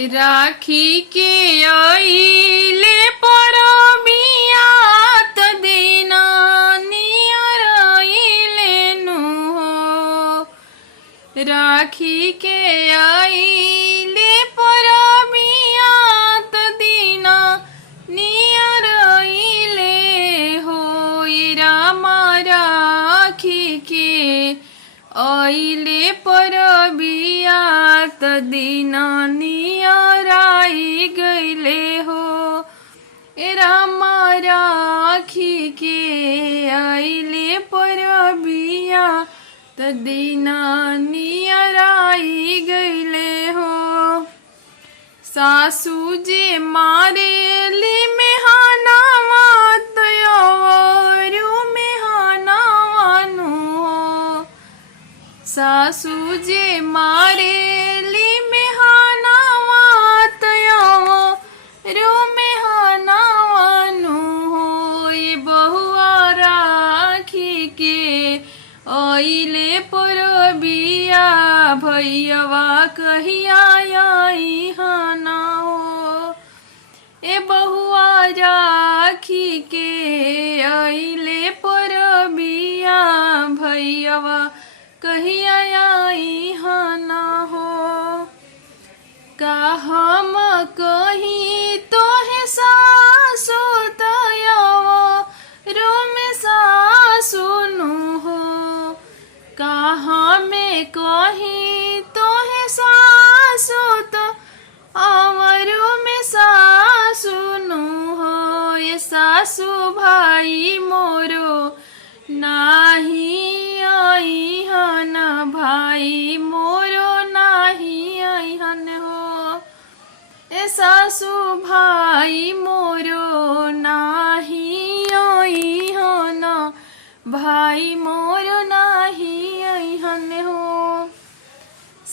राखी के आइले परबिया त दिना नियर आइले नु हो। राखी के आइले परबिया त दिना नियर आइले हो। रामा राखी के आइले परबिया त दिना नियर आई गइले हो। रामा राखी के आइले परबिया त दिना नियर आई गइले हो। सासू जे मारेली मेहनावा तयवरु मेहनावा नु हो। सासू जे मारेली मेहनावा तयवरु मेहनावा नु हो। बहुआ राखी के आइले परबिया भैयवा कहिया आई हना हो। बहुआ राखी के आइले परबिया भैयवा कहिया आई हना हो। का हम कही तोहे सासु तयवरु में सासु नु हो। का हमें कही तोहे सासु तयवरु में सासु नु हो। सासु भाई मोरो नाही आई हन भाई मोरो नाही आई हन हो। सासु भाई मोरो नाही आई हन भाई मोरो नाही आई हन हो।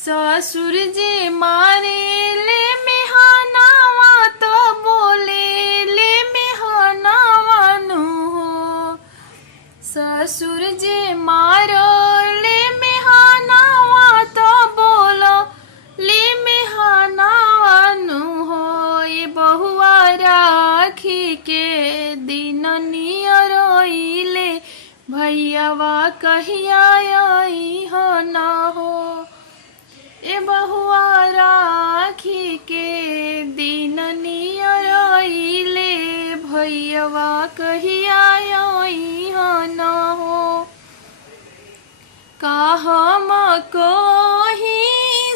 ससुर जे मारे ले मेहनावा तो बोले ले मेहनावा नु हो। ससुर जे मारो ले मेहनावा तो बोलो ले मेहनावा नु हो। बहुआ राखी के दिन नियर आइले भैयवा कहिया आई हना हो। बहुआ राखी के दिन नियर आइले भैयवा कहिया आई हना हो। का हम कही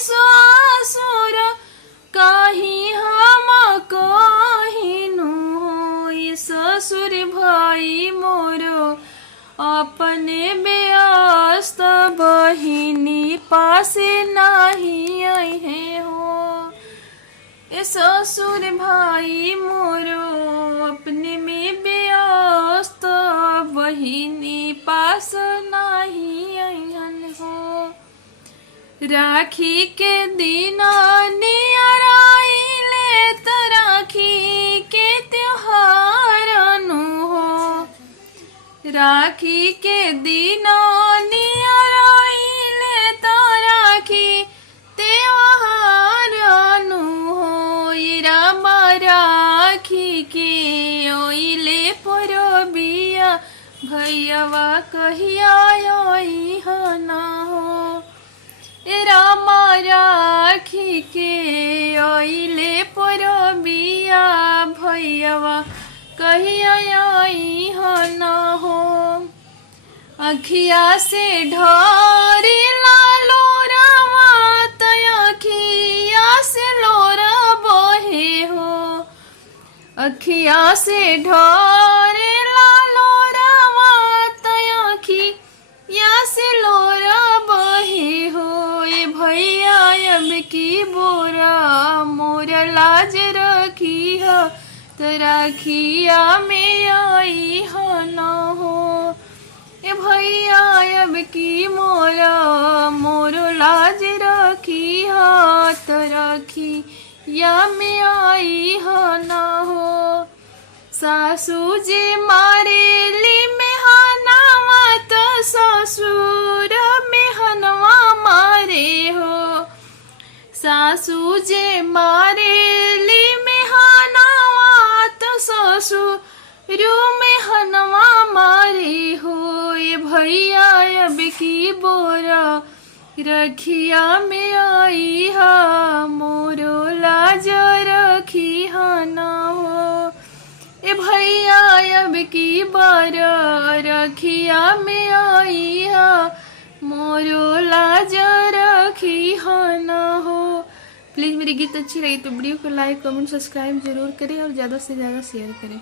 ससुर कही हम कही नु हो। ससुर भाई मोरो अपने व्यस्त बहिनी पासे नाही आई है हो। ससुर भाई मोरो अपने में व्यस्त बहिनी पास नाही आई हो। राखी के दिन नियर आइले त राखी के त्योहार नु हो। राखी के दिन नियर आइले त राखी त्योहार नु हो। रामा राखी के आइले परबिया भैयवा कहिया आई हना हो। रामा राखी के आइले परबिया भैयवा कहिया आई हना हो। अखिया से ढारी लालो रामा तय अखिया से लोरा बहे हो। अखिया से ढारी लालो रामा तय अखिया से लोरा बहे हो। भैया अब की बोरा मोरा लाज रखी है त राखिया में आई हना हो। भैया अब की मोरा मोरो लाज रखी है त राखिया में आई हना हो। सासू जे मारेली मेहनावा त ससुर मेहनवा मारे हो। सासू जे मारे भैया अब की बोरा रखिया में आई हा, मोरो लाज रखी हा ना हो। ए भैया अब की बार रखिया में आई हा, मोरो लाज रखी हा ना हो। प्लीज़ मेरी गीत अच्छी लगी तो वीडियो को लाइक कमेंट सब्सक्राइब जरूर करें और ज़्यादा से ज़्यादा शेयर करें।